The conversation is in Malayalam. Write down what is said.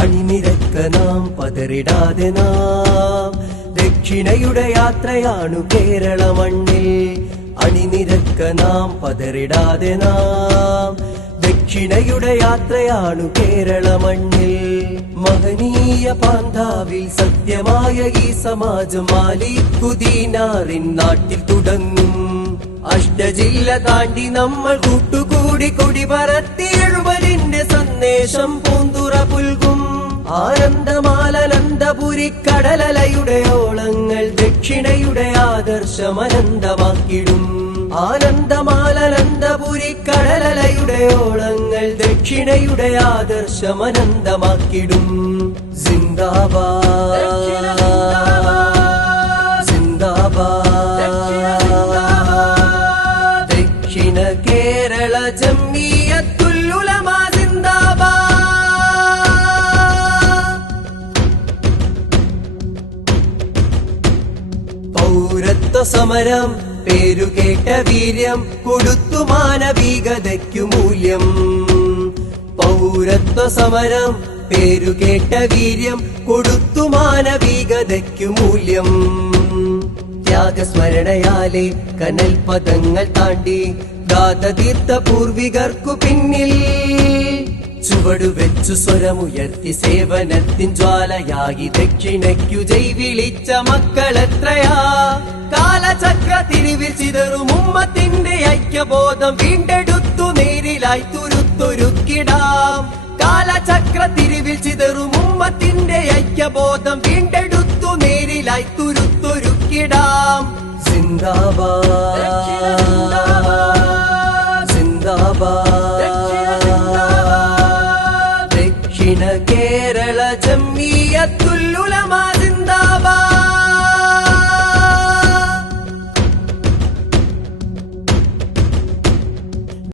അണിനിരക്ക നാം പതറിടാതെ നാം ദക്ഷിണയുടെ യാത്രയാണു കേരള മണ്ണിൽ. അണിനിരക്ക നാം പതറിടാതെ നാം ദക്ഷിണയുടെ യാത്രയാണു കേരള മണ്ണിൽ. മഹനീയ പാന്താവിൽ സത്യമായ ഈ സമാജം മാലിക്കുദീനാറിൻ നാട്ടിൽ തുടങ്ങും. അഷ്ടജില്ല താണ്ടി നമ്മൾ കൂട്ടുകൂടി കൊടി പറത്തി എഴുപതിന്റെ സന്ദേശം പുൽകും ആനന്ദമാലനന്ദപുരി കടലലയുടെ ഓളങ്ങൾ ദക്ഷിണയുടെ ആദർശമനന്ദമാക്കിടും. ആനന്ദമാലനന്ദപുരി കടലലയുടെ ഓളങ്ങൾ ദക്ഷിണയുടെ ആദർശമനന്ദമാക്കിടും. സിന്ദാബാദ്. ദക്ഷിണ കേരള ജമ്മിയത്തുല്ലുലമ സിന്ദാബാദ്. പൗരത്വ സമരം പേരുകേട്ട വീര്യം കൊടുത്തു മാനവികതയ്ക്കു മൂല്യം. പൗരത്വ സമരം പേരുകേട്ട വീര്യം കൊടുത്തു മാനവികതയ്ക്കു മൂല്യം. ത്യാഗസ്മരണയാലെ കനൽ പദങ്ങൾ താണ്ടി ദാതതീർത്ഥ പൂർവികർക്കു പിന്നിൽ ചുവടുവെച്ചു സ്വരമുയർത്തി സേവനത്തിൻ ജ്വാലയായി ദക്ഷിണയ്ക്കു ജയ് വിളിച്ച മക്കളെത്രയാ? കാലചക്ര തിരിവിൽ ചിതറും ഉമ്മത്തിന്റെ ഐക്യബോധം വീണ്ടെടുത്തു നേരിലായി തുരുത്തുരുക്കിടാം. കാലചക്ര തിരിവിൽ ചിതറും ഉമ്മത്തിന്റെ ഐക്യബോധം വീണ്ടെടുത്തു നേരിലായി തുരുത്തൊരുക്കിടാം. സിന്ദാബാ സിന്ദാബാദ്.